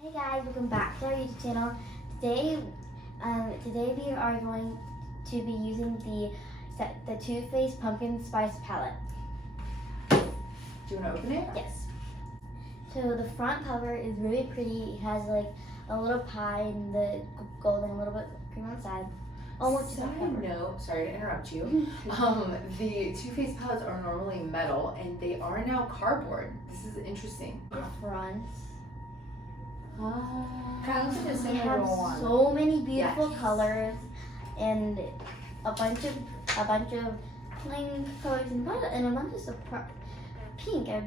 Hey guys, welcome back to our YouTube channel. Today we are going to be using the Too Faced Pumpkin Spice Palette. Do you want to open it? Yes. So the front cover is really pretty. It has like a little pie and the gold and a little bit of cream on the side. Almost just a cover. No, sorry to interrupt you. The Too Faced palettes are normally metal and they are now cardboard. This is interesting. The front. Kind of They the have so many beautiful colors and a bunch of plain colors and a bunch of pink. I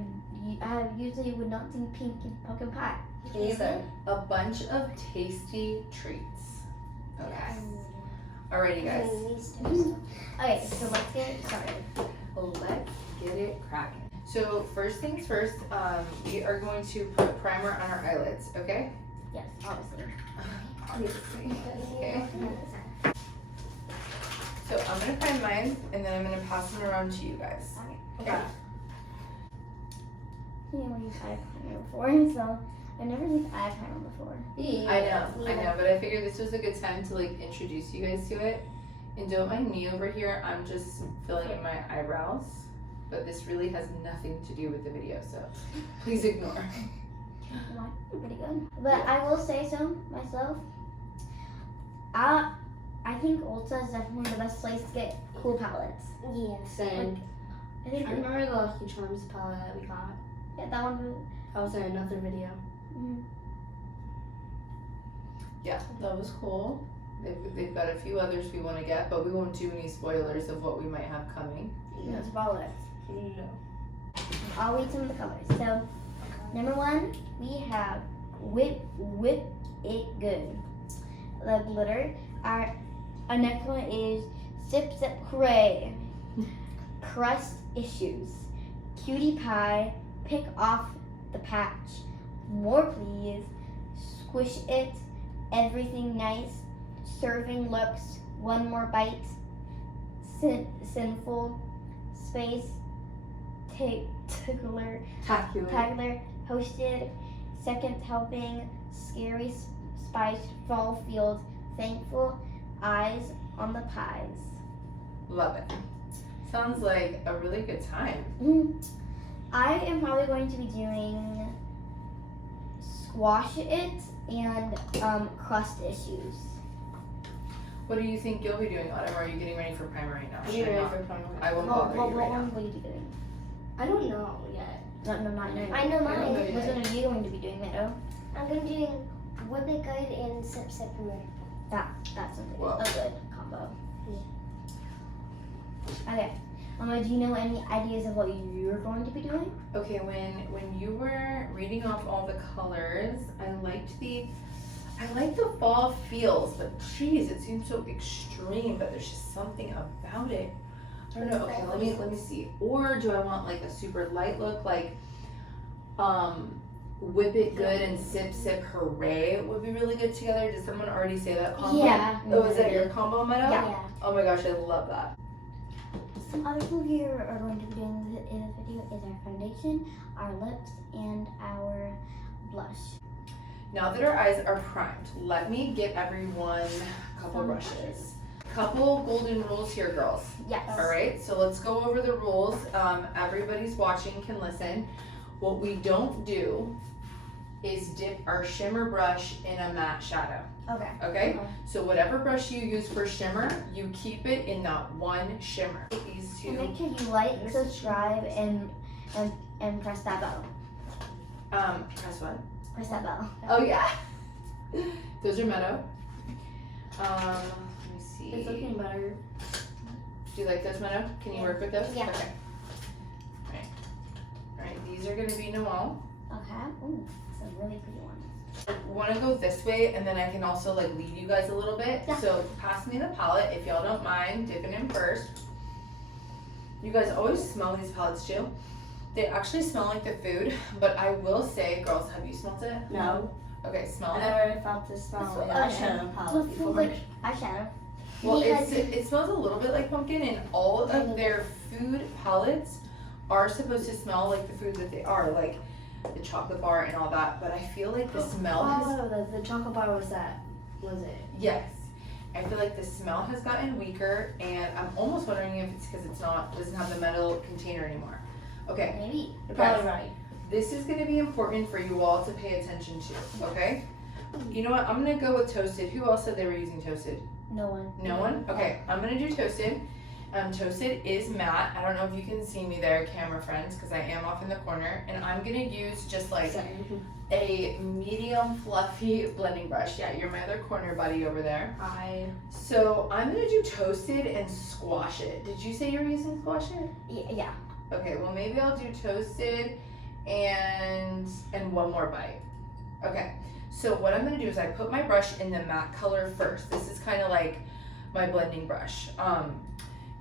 usually would not think pink in pumpkin pie. Either. A bunch of tasty treats. Okay. Alrighty, guys. Okay, so let's get started. Let's get it cracking. So first things first, we are going to put primer on our eyelids, okay? Yes, obviously. Obviously. Okay. So I'm gonna prime mine and then I'm gonna pass them around to you guys. Okay. I've never used eye primer before, so I've never used eye primer before. I know, but I figured this was a good time to like introduce you guys to it. And don't mind me over here, I'm just filling in my eyebrows. But this really has nothing to do with the video, so please ignore. Mine are pretty good. But I will say so myself. I think Ulta is definitely the best place to get cool palettes. Yeah, same. I think I remember the Lucky Charms palette that we got. yeah, that one. That was in another video. Yeah, that was cool. They've got a few others we want to get, but we won't do any spoilers of what we might have coming. That's about it. No. I'll read some of the colors. So, number one, we have Whip It Good. The glitter. Our next one is Sip Sip Hooray. Crust Issues. Cutie Pie. Pick Off the Patch. More Please. Squish It. Everything Nice. Serving Looks. One More Bite. Sinful. Space. Tackler, Hosted, Second Helping, Scary Spice, Fall Field, Thankful, Eyes on the Pies. Love it. Sounds like a really good time. I am probably going to be doing Squash It and Crust Issues. What do you think you'll be doing, Autumn? Are you getting ready for primer right now? I'm Should getting I ready not? for primer. I won't What bother you right now. one will you be doing? I don't know yet. No, not you. I know mine. Which one are you going to be doing, Meadow? I'm going to be doing Whip It Good and Sip Sip Hooray. That's something. Whoa. A good combo. Okay. Do you know any ideas of what you're going to be doing? Okay, when you were reading off all the colors, I liked the fall feels, but geez, it seems so extreme, but there's just something about it. I don't know. Okay, let me see. Or do I want like a super light look, like Whip It Good and Sip Sip Hooray would be really good together. Did someone already say that combo? Yeah. Oh, is that your combo, Meadow? Yeah. Oh my gosh, I love that. Some other things we are going to be doing in this video is our foundation, our lips, and our blush. Now that our eyes are primed, let me give everyone a couple brushes. Couple golden rules here, girls. Yes. All right, so let's go over the rules. Everybody's watching can listen. What we don't do is dip our shimmer brush in a matte shadow. Okay. Okay? So whatever brush you use for shimmer, you keep it in that one shimmer. These And two. make sure you like, subscribe, and press that bell. Press what? Press that bell. Oh yeah. Those are Meadow. Let me see. It's looking better. Do you like those, Meadow? Can you work with those? Yeah. Okay. Alright, these are gonna be Noel. Okay. Ooh, it's a really pretty one. I wanna go this way and then I can also like lead you guys a little bit. Yeah. So pass me the palette if y'all don't mind dipping in first. You guys always smell these palettes too. They actually smell like the food, but I will say, girls, have you smelled it? No. Okay, smell I it. never felt this smell That's in what- eyeshadow palette So before. like eyeshadow. Well, Because- it smells a little bit like pumpkin, and all of their food palettes are supposed to smell like the food that they are. Like the chocolate bar and all that, but I feel like the smell has, Oh, the chocolate bar was it? yes, I feel like the smell has gotten weaker, and I'm almost wondering if it's because doesn't have the metal container anymore. Okay, Maybe. You're guys, probably right. this is gonna be important for you all to pay attention to, okay? You know what, I'm gonna go with toasted. Who else said they were using toasted? No one. No one? Okay, I'm gonna do toasted. Toasted is matte. I don't know if you can see me there, camera friends, because I am off in the corner. And I'm gonna use just like a medium fluffy blending brush. Yeah, you're my other corner buddy over there. Hi. So I'm gonna do toasted and squash it. Did you say you were using squash it? Yeah. Okay, well maybe I'll do toasted and one more bite. Okay, so what I'm gonna do is I put my brush in the matte color first. This is kind of like my blending brush.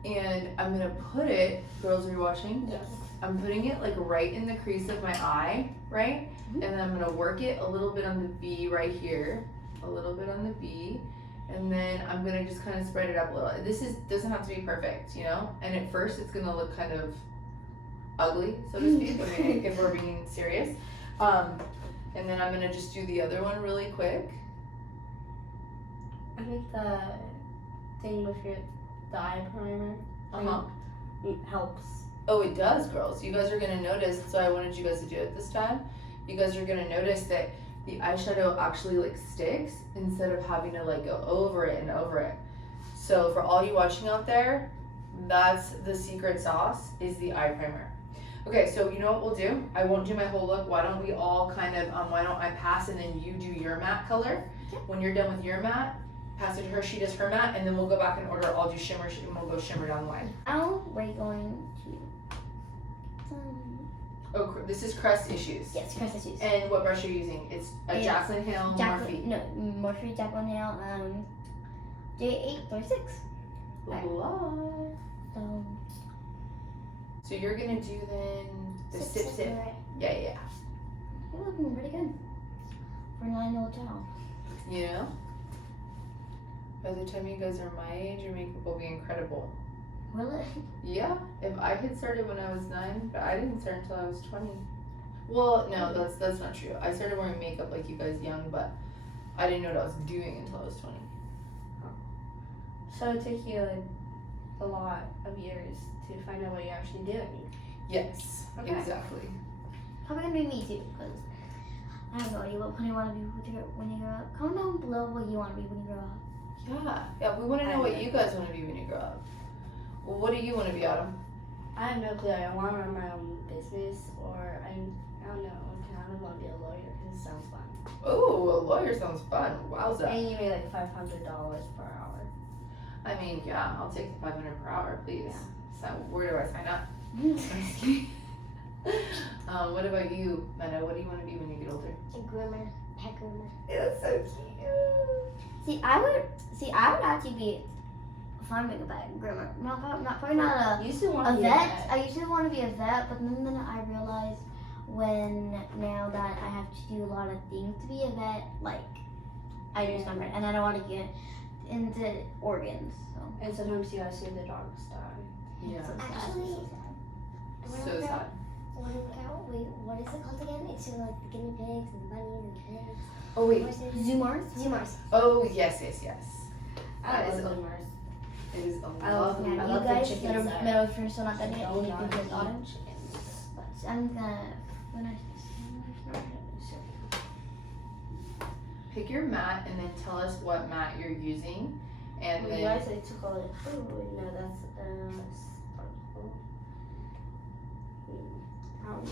And I'm gonna put it, girls, are you watching? Yes. I'm putting it like right in the crease of my eye, right? Mhm. And then I'm gonna work it a little bit on the B right here, a little bit on the B, and then I'm gonna just kind of spread it up a little. Doesn't have to be perfect, you know? And at first it's gonna look kind of ugly, so to speak, if we're being serious. And then I'm gonna just do the other one really quick. I think the thing with the eye primer Uh-huh. helps. Oh, it does, girls. You guys are gonna notice, so I wanted you guys to do it this time. You guys are gonna notice that the eyeshadow actually like sticks instead of having to like go over it and over it. So for all you watching out there, that's the secret sauce, is the eye primer. Okay, so you know what we'll do? I won't do my whole look. Why don't we all kind of, why don't I pass and then you do your matte color? When you're done with your matte, pass it to her, she does her matte, and then we'll go back in order. I'll do shimmer, and we'll go shimmer down the line. Now we're going to. Oh, this is crust issues. Yes, crust issues. And what brush are you using? It's a It's Jaclyn Hill Morphe. No, Morphe Jaclyn Hill, J836. Love. So you're gonna do then the sip sip. Yeah. You're looking pretty good for a 9-year-old child. You know? By the time you guys are my age, your makeup will be incredible. Really? Yeah. If I had started when I was 9, but I didn't start until I was 20. Well, no, that's not true. I started wearing makeup like you guys young, but I didn't know what I was doing until I was 20. So it took you like a lot of years to find out what you're actually doing. Yes, Okay. exactly. Probably gonna be me too, because I have no idea what you want to be when you grow up. Comment down below what you want to be when you grow up. Yeah, we want to know I what know. you guys want to be when you grow up. Well, what do you want to be, Autumn? I have no clue. I want to run my own business, or I don't know. I kind of want to be a lawyer because it sounds fun. Oh, a lawyer sounds fun. Wowza. And you make like $500 per hour. I mean, yeah, I'll take the 500 per hour, please. Yeah. So where do I sign up? What about you, Mena? What do you want to be when you get older? A groomer. Pet groomer. That's so cute. I would actually be a fine makeup groomer. Probably not You used to a want to be a vet. vet. I used to want to be a vet, but then I realized now that I have to do a lot of things to be a vet, like I just don't, and I don't want to get into organs. So And sometimes you gotta see the dogs die. Yeah. so sad. Actually, So sad. Wait, what is it called again? It's like the guinea pigs and bunnies and pigs. Oh, wait. Horses. Zoomers. Zoomers. Oh, yes. I That is love a- Zoomers. It is a I love lovely. Yeah, I you love the guys chickens that are that are- middle if you're still not done yet, So you need to young be and with Autumn. chickens. But I'm gonna finish this. Pick your mat and then tell us what mat you're using. And Well, you then guys like to call it. Oh no, that's sparkle. I don't know.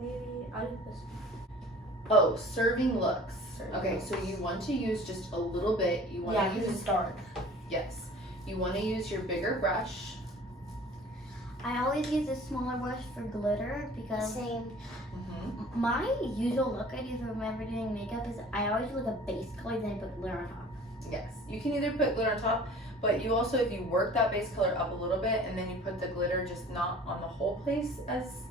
Maybe I'll do this. serving looks. Serving Okay, looks. so you want to use just a little bit. You want Yeah, to because use it's dark. yes. You want to use your bigger brush. I always use a smaller brush for glitter because Same. Mm-hmm. my usual look I do for whenever doing makeup is I always do like a base color then I put glitter on top. Yes, you can either put glitter on top, but you also, if you work that base color up a little bit and then you put the glitter just not on the whole place as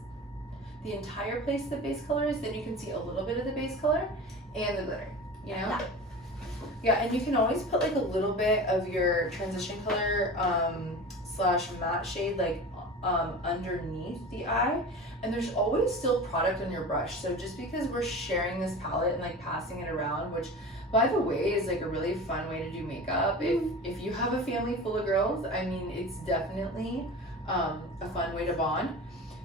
the entire place the base color is, then you can see a little bit of the base color and the glitter, you know? Yeah, and you can always put like a little bit of your transition color / matte shade like underneath the eye, And there's always still product on your brush. So just because we're sharing this palette and like passing it around, which by the way is like a really fun way to do makeup. If you have a family full of girls, I mean, it's definitely a fun way to bond.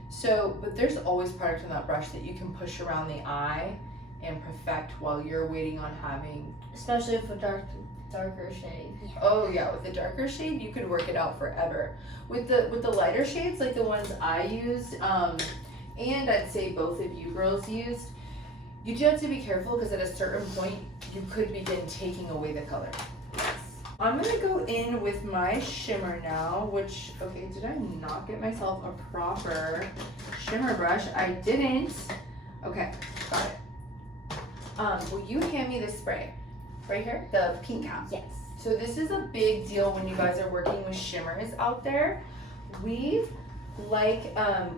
So, but there's always product on that brush that you can push around the eye and perfect while you're waiting on having. Especially for darker shade. Oh yeah, with the darker shade, you could work it out forever. With the lighter shades, like the ones I used, and I'd say both of you girls used, you do have to be careful because at a certain point, you could begin taking away the color. I'm gonna go in with my shimmer now, which, okay, did I not get myself a proper shimmer brush? I didn't. Okay, got it. Will you hand me this spray? Right here, the pink cap. Yes. So this is a big deal when you guys are working with shimmers out there.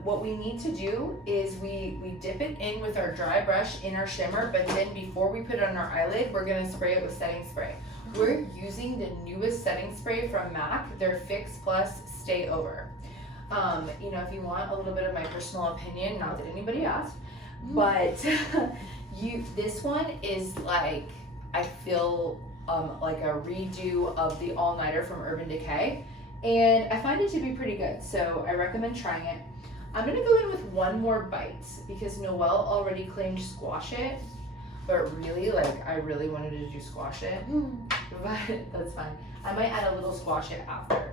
What we need to do is we dip it in with our dry brush in our shimmer, but then before we put it on our eyelid, we're gonna spray it with setting spray. We're using the newest setting spray from MAC, their Fix Plus Stay Over. You know, if you want a little bit of my personal opinion, not that anybody asked, but this one is like, I feel like a redo of the All Nighter from Urban Decay, and I find it to be pretty good, so I recommend trying it. I'm gonna go in with one more bite because Noelle already claimed squash it, but really, like, I really wanted to do squash it, but that's fine. I might add a little squash it after.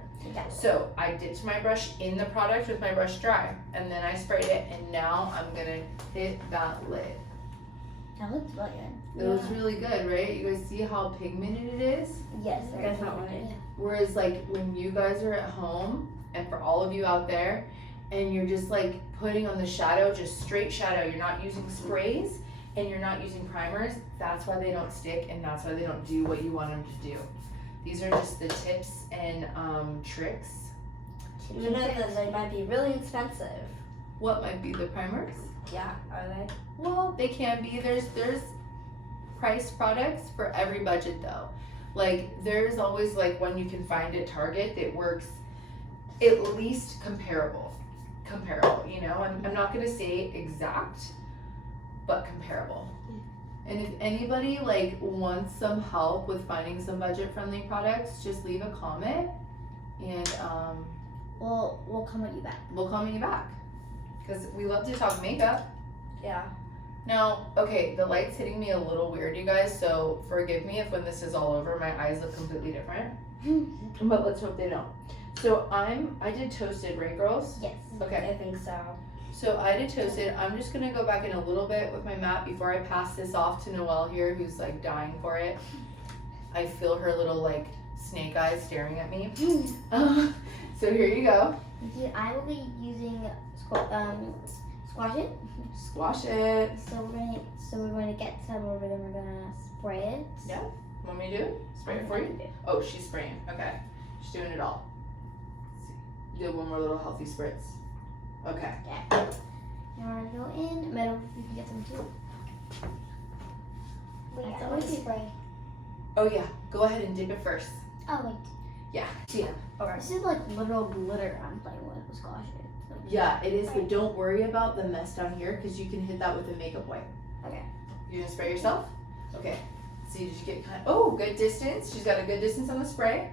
So I dipped my brush in the product with my brush dry, and then I sprayed it, and now I'm gonna hit that lid. That looks really good. It looks really good, right? You guys see how pigmented it is? Yes, Definitely. Whereas like when you guys are at home, and for all of you out there, and you're just like putting on the shadow, just straight shadow, you're not using sprays and you're not using primers, that's why they don't stick and that's why they don't do what you want them to do. These are just the tips and tricks. Even though they might be really expensive. What might be the primers? Yeah, are they? Well, they can be. There's priced products for every budget though. Like there's always like one you can find at Target that works at least comparable, you know? I'm not gonna say exact, but comparable. And if anybody like wants some help with finding some budget friendly products, just leave a comment and we'll comment you back. we'll comment you back. Because we love to talk makeup. Yeah. Now, okay, the light's hitting me a little weird, you guys, so forgive me if when this is all over, my eyes look completely different. But let's hope they don't. So I did toasted, right girls? Yes. Okay. I think so. So I did toasted. I'm just gonna go back in a little bit with my matte before I pass this off to Noelle here, who's like dying for it. I feel her little like snake eyes staring at me. So here you go. I will be using squash it. Squash it. So we're going to get some over, then we're gonna spray it. Yeah. Want me to do it? Spray it for you? Oh, she's spraying. Okay. She's doing it all. Let's see. Do one more little healthy spritz. Okay. Yeah. Now we're gonna go in middle. You can get some too. Wait, That's I all want we to do. spray. Oh yeah. Go ahead and dip it first. Oh, wait. Yeah. Yeah. This is like literal glitter I'm playing with squash it. So. Yeah, it is, but don't worry about the mess down here because you can hit that with a makeup wipe. Okay. You gonna spray yourself? Okay. See, did you get kind of, oh, good distance. She's got a good distance on the spray.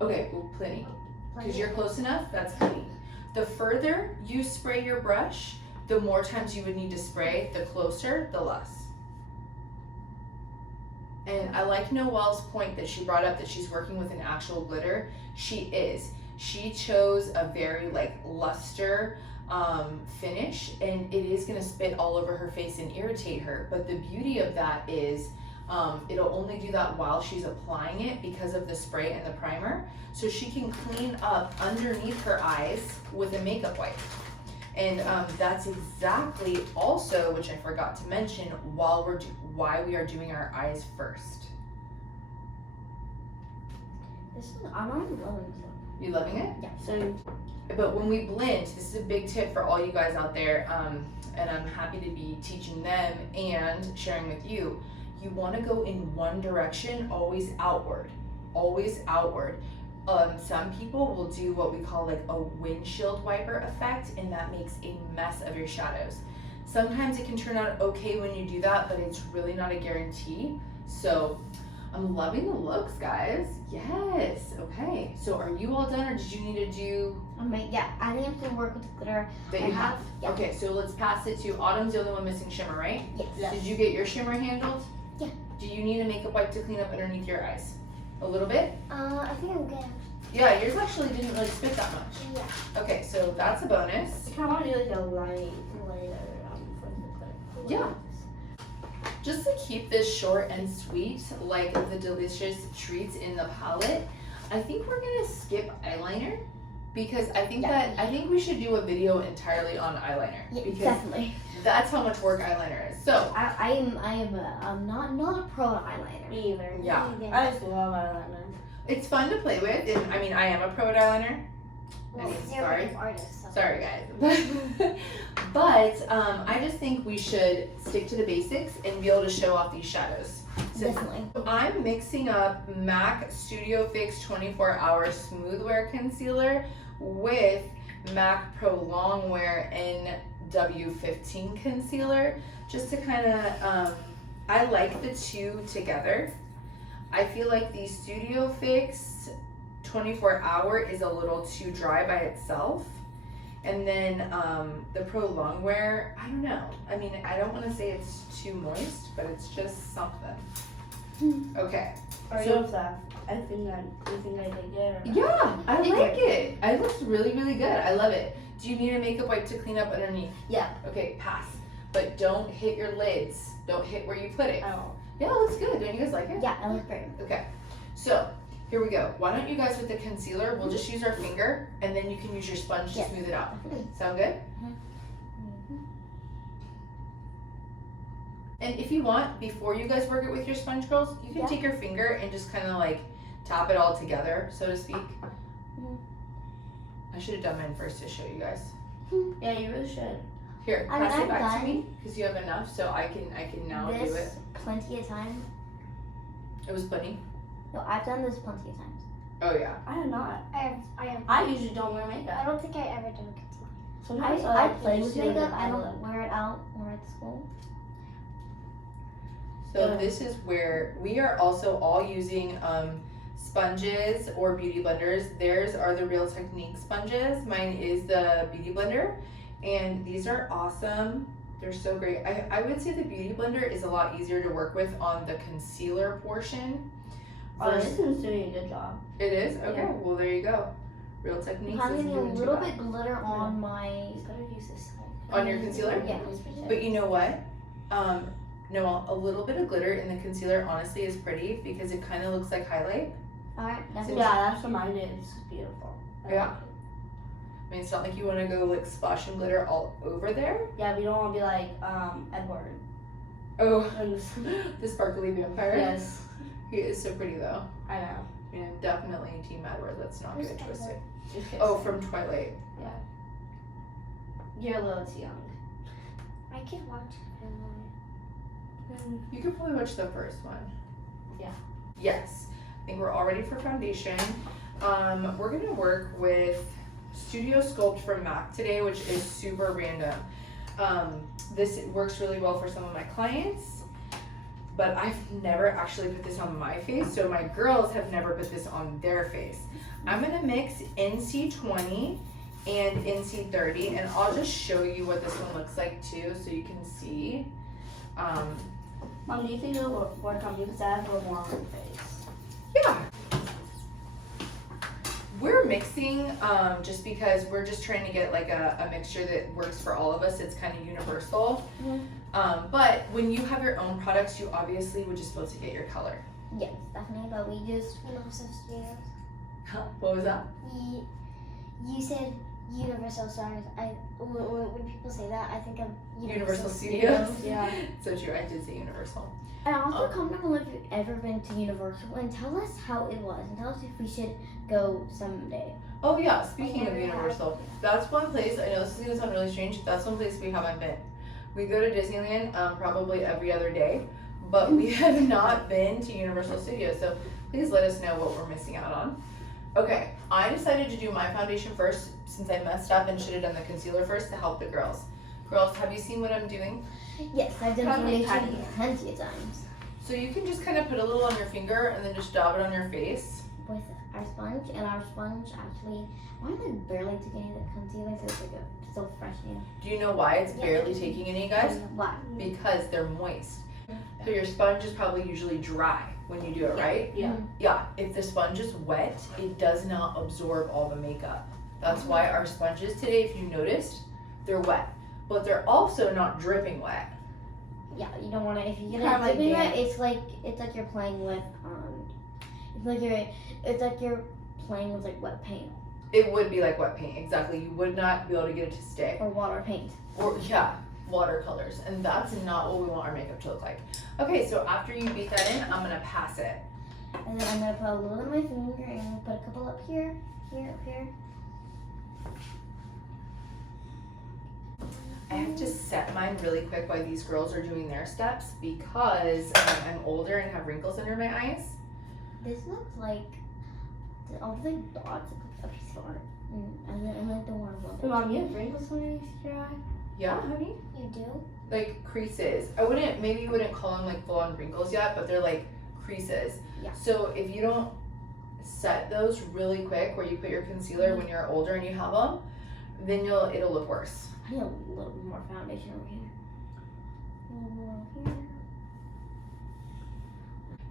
Okay, ooh, plenty. Because you're close enough, that's plenty. The further you spray your brush, the more times you would need to spray. The closer, the less. And I like Noelle's point that she brought up that she's working with an actual glitter. She is. She chose a very like luster finish, and it is gonna spit all over her face and irritate her. But the beauty of that is it'll only do that while she's applying it because of the spray and the primer. So she can clean up underneath her eyes with a makeup wipe. And that's exactly also, which I forgot to mention, why we are doing our eyes first. I'm already loving this one. You loving it? Yeah. So But when we blend, this is a big tip for all you guys out there, and I'm happy to be teaching them and sharing with you. You want to go in one direction, always outward. Always outward. Some people will do what we call like a windshield wiper effect, and that makes a mess of your shadows. Sometimes it can turn out okay when you do that, but it's really not a guarantee. So I'm loving the looks, guys. Yes. Okay. So are you all done, or did you need to do Yeah, I think I'm gonna work with the glitter. that I you have? yeah. Okay, so let's pass it to Autumn's the only one missing shimmer, right? Yes. Did you get your shimmer handled? Yeah. Do you need a makeup wipe to clean up underneath your eyes? A little bit? I think I'm good. Yeah, yours actually didn't really spit that much. Yeah. Okay, so that's a bonus. I kind of want to do like a line later for the glitter. Yeah. Just to keep this short and sweet, like the delicious treats in the palette, I think we're gonna skip eyeliner because I think we should do a video entirely on eyeliner Yeah, because definitely. that's how much work eyeliner is. So I'm not a pro at eyeliner. Me either. yeah, I just love eyeliner. it's fun to play with, and I mean I am a pro at eyeliner. Well, mean, you're sorry. an artist. So. Sorry guys. But I just think we should stick to the basics and be able to show off these shadows. So Definitely. I'm mixing up MAC Studio Fix 24 Hour Smooth Wear Concealer with MAC Pro Longwear NW15 Concealer just to kind of, I like the two together. I feel like the Studio Fix 24 Hour is a little too dry by itself. And then the Pro Longwear, I don't know. I mean, I don't want to say it's too moist, but it's just something. Okay. Are So- you upset? I think that you think I did good or not? Yeah, I like it. It looks really, really good. I love it. Do you need a makeup wipe to clean up underneath? Yeah. Okay, pass. But don't hit your lids. Don't hit where you put it. Oh. Yeah, it looks good. Don't you guys like it? Yeah, I look great. Okay. So, here we go. Why don't you guys with the concealer, we'll just use our finger and then you can use your sponge to Yes. smooth it out. Sound good? And if you want, before you guys work it with your sponge girls, you can Yeah. take your finger and just kind of like tap it all together, so to speak. I should have done mine first to show you guys. Yeah, you really should. Here, I mean, pass it I'm back to done. me because you have enough, so I can now do it. This plenty of times. It was plenty. No, I've done this plenty of times. Oh yeah. I am not. I have. I usually don't wear I makeup. don't think I ever done a concealer. Sometimes I like play to with do it makeup. in I my lip. don't wear it out or at school. So Yeah. this is where we are also all using sponges or beauty blenders. Theirs are the Real Technique sponges. Mine is the Beauty Blender. And these are awesome. They're so great. I would say the Beauty Blender is a lot easier to work with on the concealer portion. Oh, versus- this one's doing a good job. It is? Okay, Yeah. well there you go. Real Techniques I'm isn't getting a doing too little bad. bit glitter on my. You gotta use this side. On your concealer? Yeah. But you know what? No, a little bit of glitter in the concealer honestly is pretty because it kind of looks like highlight. Alright, that's So- Yeah, that's what mine is. It's beautiful. I Yeah. like it. I mean, it's not like you want to go like splashing glitter all over there. Yeah, we don't want to be like Edward. Oh, And this- the sparkly vampire. yes, He is so pretty though. I know. And definitely Team Edward. Let's not Who's get it twisted. Edward? Oh, from Twilight. You're a little too young. I could watch it. You could probably watch the first one. Yeah. Yes. I think we're all ready for foundation. We're gonna work with Studio Sculpt from MAC today, which is super random. This works really well for some of my clients, but I've never actually put this on my face, so my girls have never put this on their face. I'm gonna mix NC20 and NC30, and I'll just show you what this one looks like too, so you can see. Mom, do you think it'll work on me because I have a little more on my face? Yeah. We're mixing just because we're just trying to get like a mixture that works for all of us. It's kind of universal. But when you have your own products, you obviously would just be able to get your color. Yes, definitely, but we just. Universal Studios. What was that? You said Universal Stars. When people say that, I think of Universal Studios. Yeah. So true, I did say Universal. And also comment below if you've ever been to Universal and tell us how it was and tell us if we should go someday. Oh yeah, speaking of never Universal, that's one place, I know this is gonna sound really strange, that's one place we haven't been. We go to Disneyland probably every other day, but we have not been to Universal Studios, so please let us know what we're missing out on. Okay, I decided to do my foundation first since I messed up and should have done the concealer first to help the girls. Girls, have you seen what I'm doing? Yes, I've done Probably foundation plenty of times. So you can just kind of put a little on your finger and then just dab it on your face. With our sponge, and our sponge actually, mine like barely took any of the concealer, so it's like still fresh, you know. Do you know why it's barely taking any, guys? Why? Because they're moist. So your sponge is probably usually dry when you do it, right? Yeah. Yeah, if the sponge is wet, it does not absorb all the makeup. That's why our sponges today, if you noticed, they're wet. But they're also not dripping wet. Yeah, you don't want to. If you get Kinda it like dripping wet, that. it's like you're playing with it's like you're playing with like wet paint It would be like wet paint, exactly. You would not be able to get it to stick. or water paint. Or, yeah, watercolors. And that's not what we want our makeup to look like. Okay, so after you beat that in, I'm gonna pass it. And then I'm gonna put a little on my finger and put a couple up here, up here. I have to set mine really quick while these girls are doing their steps because I'm older and have wrinkles under my eyes. This looks like all the like dots of a piece of art. And like the one above it. Mom, you have wrinkles underneath your eye? Yeah, honey? You do? Like creases. Maybe you wouldn't call them like full on wrinkles yet, but they're like creases. Yeah. So if you don't set those really quick where you put your concealer when you're older and you have them, then it'll look worse. I need a little bit more foundation over here. A little more over here.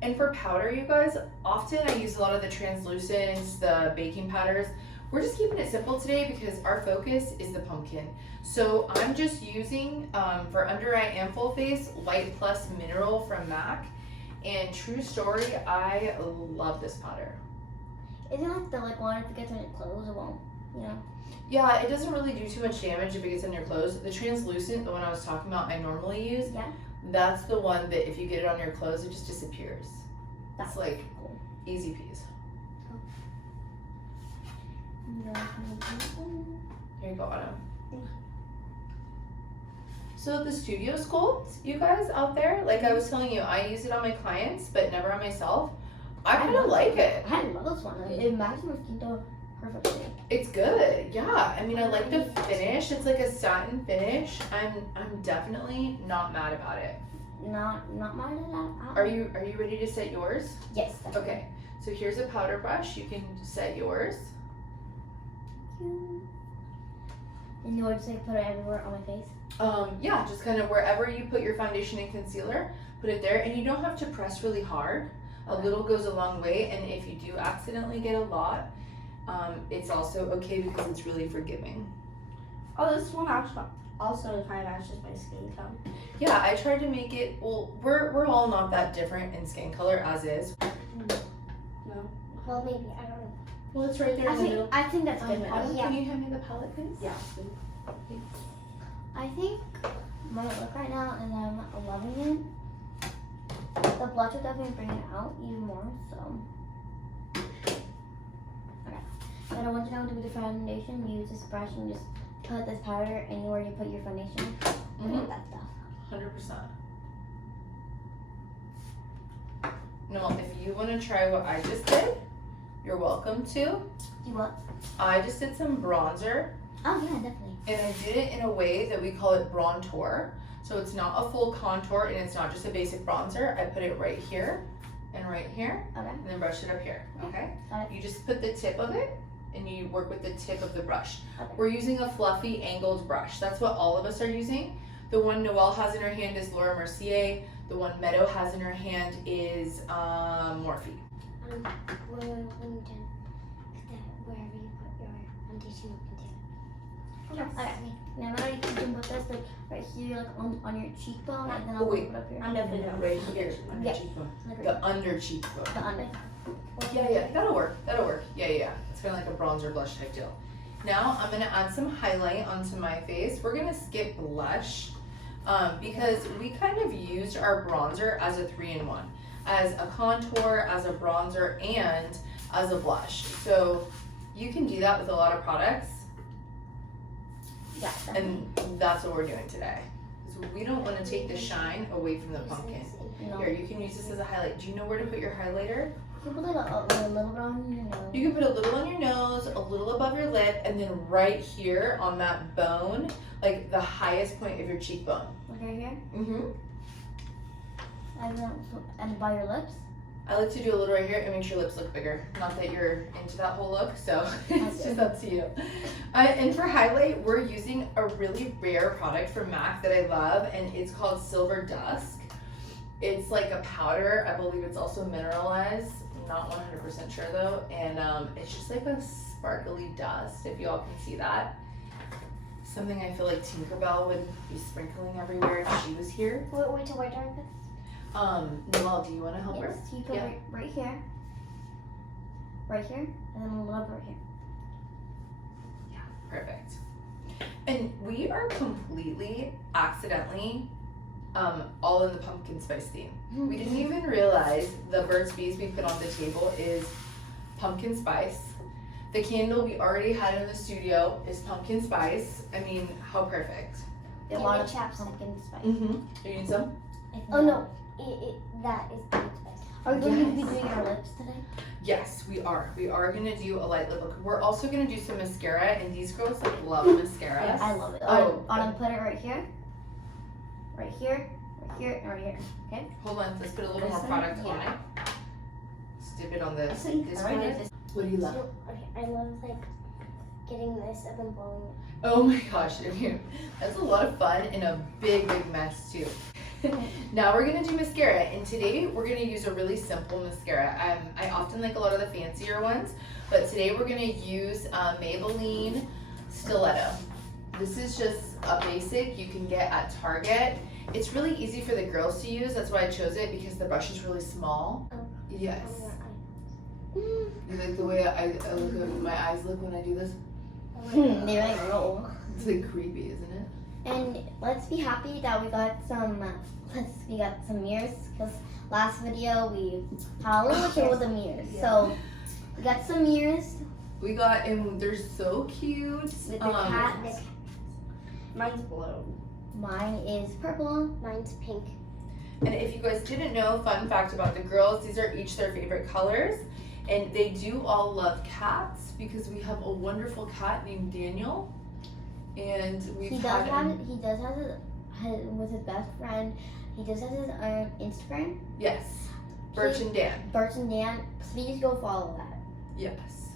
And for powder, you guys, often I use a lot of the translucents, the baking powders. We're just keeping it simple today because our focus is the pumpkin. So I'm just using, for under eye and full face, Light Plus Mineral from MAC. And true story, I love this powder. Isn't like the one if it gets on your clothes, it won't, you know? Yeah, it doesn't really do too much damage if it gets on your clothes. The translucent, the one I was talking about, I normally use. Yeah. That's the one that if you get it on your clothes, it just disappears. That's It's like cool. easy peas. Here you go, Autumn. So the studio sculpt, you guys out there, like I was telling you, I use it on my clients, but never on myself. I kind of like it. I love this one. It matches my skin tone perfectly. It's good, yeah. I mean, I like the finish. It's like a satin finish. I'm definitely not mad about it. Not mad at that. Are you ready to set yours? Yes. Definitely. Okay. So here's a powder brush. You can set yours. And you would say put it everywhere on my face? Yeah, just kind of wherever you put your foundation and concealer, put it there. And you don't have to press really hard. A little goes a long way. And if you do accidentally get a lot, it's also okay because it's really forgiving. Oh, this one actually also kind of matches my skin tone. Yeah, I tried to make it, well, we're all not that different in skin color as is. No. Well, maybe. I don't know. Well, it's right there in the middle. I think that's good now. Autumn, Yeah. Can you hand me the palette, please? Yeah. I think my look right now, and I'm loving it. The blush will definitely bring it out even more, so. Okay. And I want you to know to do the foundation, use this brush and just put this powder anywhere you put your foundation. Mhm. That stuff. 100%. No, if you want to try what I just did, you're welcome to. Do what? I just did some bronzer, Oh yeah, definitely. and I did it in a way that we call it bronzer. So it's not a full contour, and it's not just a basic bronzer. I put it right here, and right here, Okay. and then brush it up here, okay? Got it. You just put the tip of it, and you work with the tip of the brush. Okay. We're using a fluffy angled brush. That's what all of us are using. The one Noelle has in her hand is Laura Mercier. The one Meadow has in her hand is Morphe. When you're done, wherever you put your foundation, you can do it. Okay. Now that you can put this like right here, like on your cheekbone, and then Oh, I'll wait. put it up here. I'm definitely gonna Right here, under Yeah. cheekbone. Like The under cheekbone. the under. Yeah, that'll work. Yeah. It's kind of like a bronzer blush type deal. Now I'm gonna add some highlight onto my face. We're gonna skip blush because we kind of used our bronzer as a 3-in-1, as a contour, as a bronzer, and as a blush. So you can do that with a lot of products, Yeah. and that's what we're doing today. So we don't want to take the shine away from the pumpkin. No. Here, you can use this as a highlight. Do you know where to put your highlighter? You can put a little bit on your nose. You can put a little on your nose, a little above your lip, and then right here on that bone, like the highest point of your cheekbone. Like right here. Mm-hmm. And by your lips. I like to do a little right here. It makes your lips look bigger. Not that you're into that whole look, so it's just up to you. And for highlight, we're using a really rare product from MAC that I love, and it's called Silver Dusk. It's like a powder. I believe it's also mineralized. I'm not 100% sure though. And it's just like a sparkly dust, if you all can see that. Something I feel like Tinkerbell would be sprinkling everywhere if she was here. Wait till where do I put this? Noelle, do you want to help her? Yes, you put Yeah. right here. Right here, and then a little bit right here. Perfect. And we are completely accidentally all in the pumpkin spice theme. We didn't even realize the Burt's Bees we put on the table is pumpkin spice. The candle we already had in the studio is pumpkin spice. I mean, how perfect. A Give lot me of chapstick. pumpkin spice. Mm-hmm. You need some? Oh no, that is good spice. Are we going to be doing our lips today? Yes, we are. We are gonna do a light lip look. We're also gonna do some mascara, and these girls like love mascara. Yes, I love it. Oh, I'm gonna put it right here. Right here, right here, and right here. Okay? Hold on, let's put a little more This product one? on it. Let's dip it on this. This Alright, one. this- What do you love? So, okay, I love like getting this and then blowing it. Oh my gosh, that's a lot of fun and a big, big mess too. Now we're gonna do mascara, and today we're gonna use a really simple mascara. I often like a lot of the fancier ones, but today we're gonna use Maybelline Stiletto. This is just a basic you can get at Target. It's really easy for the girls to use, that's why I chose it, because the brush is really small. Oh. Yes. On You like the way I look, my eyes look when I do this? your eye. They like roll. It's like creepy, isn't it? And let's be happy that we got some mirrors, because last video we had a little issue with the mirrors. So we got some mirrors. We got, and they're so cute. With the cat. Mine's blue. Mine is purple. Mine's pink. And if you guys didn't know, fun fact about the girls, these are each their favorite colors. And they do all love cats because we have a wonderful cat named Daniel. And we've He had does have with his best friend. He does have his own Instagram. yes, Birch and Dan. Bert and Dan, please go follow that. Yes.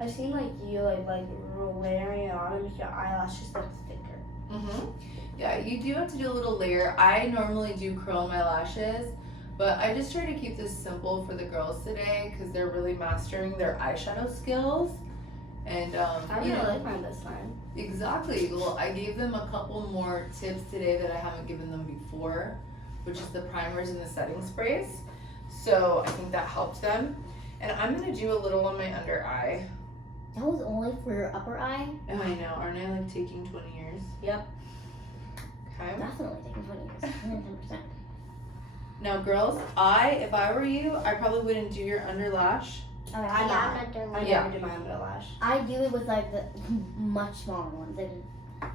I've seen like you like layering it on and make your eyelashes look thicker. Mm-hmm. Yeah, you do have to do a little layer. I normally do curl my lashes, but I just try to keep this simple for the girls today because they're really mastering their eyeshadow skills. And I really you know, like mine this time. exactly. Well, I gave them a couple more tips today that I haven't given them before, which is the primers and the setting sprays. So I think that helped them. And I'm gonna do a little on my under eye. That was only for your upper eye. Oh, I know. Aren't I like taking 20 years? Yep. Okay. Definitely taking 20 years. 110%. Now, girls, if I were you, I probably wouldn't do your under lash. Oh, I I'm know. not doing I that. Yeah. never do my underlash. I do it with like the much smaller ones,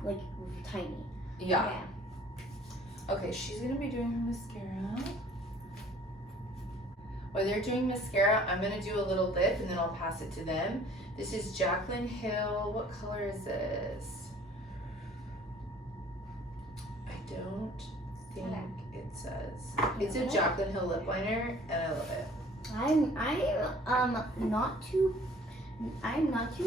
like tiny. Yeah. Okay, she's gonna be doing her mascara. While they're doing mascara, I'm gonna do a little lip and then I'll pass it to them. This is Jaclyn Hill. What color is this? I don't think it says. It's a Jaclyn Hill lip liner and I love it. I'm not too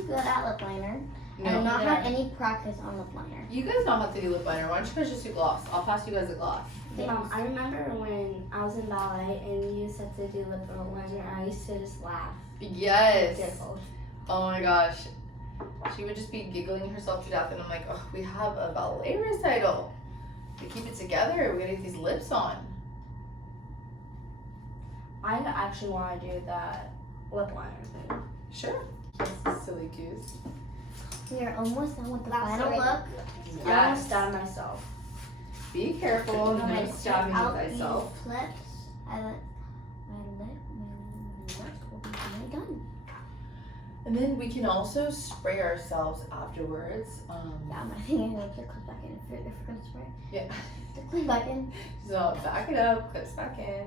good at lip liner. I have not had any practice on lip liner. You guys know how to do lip liner. Why don't you guys just do gloss? I'll pass you guys a gloss. Mom, I remember when I was in ballet and you said to do lip liner, I used to just laugh. Yes. Giggle. Oh my gosh. She would just be giggling herself to death and I'm like, oh, we have a ballet recital. We keep it together. We gotta get these lips on. I actually want to do that lip liner thing. Sure. Silly goose. We are almost done with the That's final it. look. I almost stabbed myself. Be careful. When I No stabbing out with thyself. these clips, my lip will be nearly done. And then we can also spray ourselves afterwards. Yeah, I think I'm gonna put clip back in if we're gonna spray. Yeah. The clip back in. So back it up, clips back in.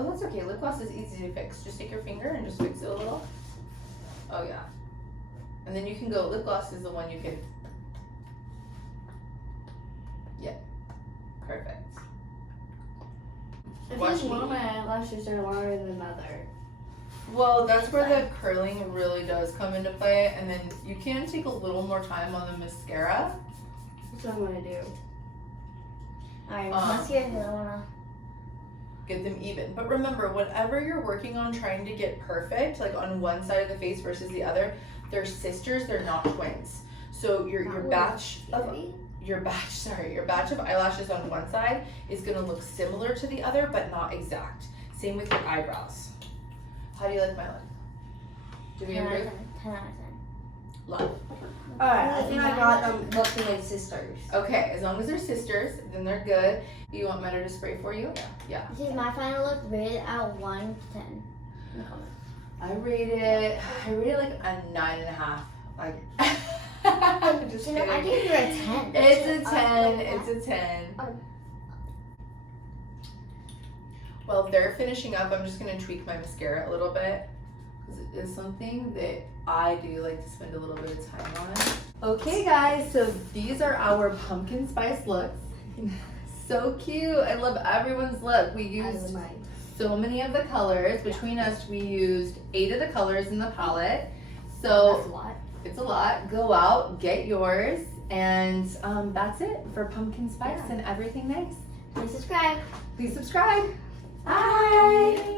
Oh, that's okay. Lip gloss is easy to fix. Just take your finger and just fix it a little. Oh yeah. And then you can go, lip gloss is the one you can. Yeah. Perfect. I feel Watch like one me. of my eyelashes are longer than another. Well, that's where the curling really does come into play. And then you can take a little more time on the mascara. That's what I'm gonna do. Alright, Um, mascara because I wanna. Get them even. But remember, whatever you're working on trying to get perfect, like on one side of the face versus the other, they're sisters, they're not twins. So your batch of eyelashes on one side is gonna look similar to the other, but not exact. Same with your eyebrows. How do you like my look? Do we 10 out of agree? 10. 10 out of 10. Love. Alright, I think I got them looking like sisters. Okay, as long as they're sisters, then they're good. You want Meta to spray for you? Yeah. This is my final look, rated out 1 to 10 in the comments. I rate it like a 9.5. Like just You know, I kidding. gave you a 10. It's a 10. It's a 10. Well, they're finishing up. I'm just gonna tweak my mascara a little bit because it is something that I do like to spend a little bit of time on. Okay, guys. So these are our pumpkin spice looks. So cute. I love everyone's look. We used so many of the colors. Between us, we used 8 of the colors in the palette. So That's a lot. it's a lot. Go out, get yours, and that's it for pumpkin spice and everything nice. Please subscribe. Please subscribe. Bye.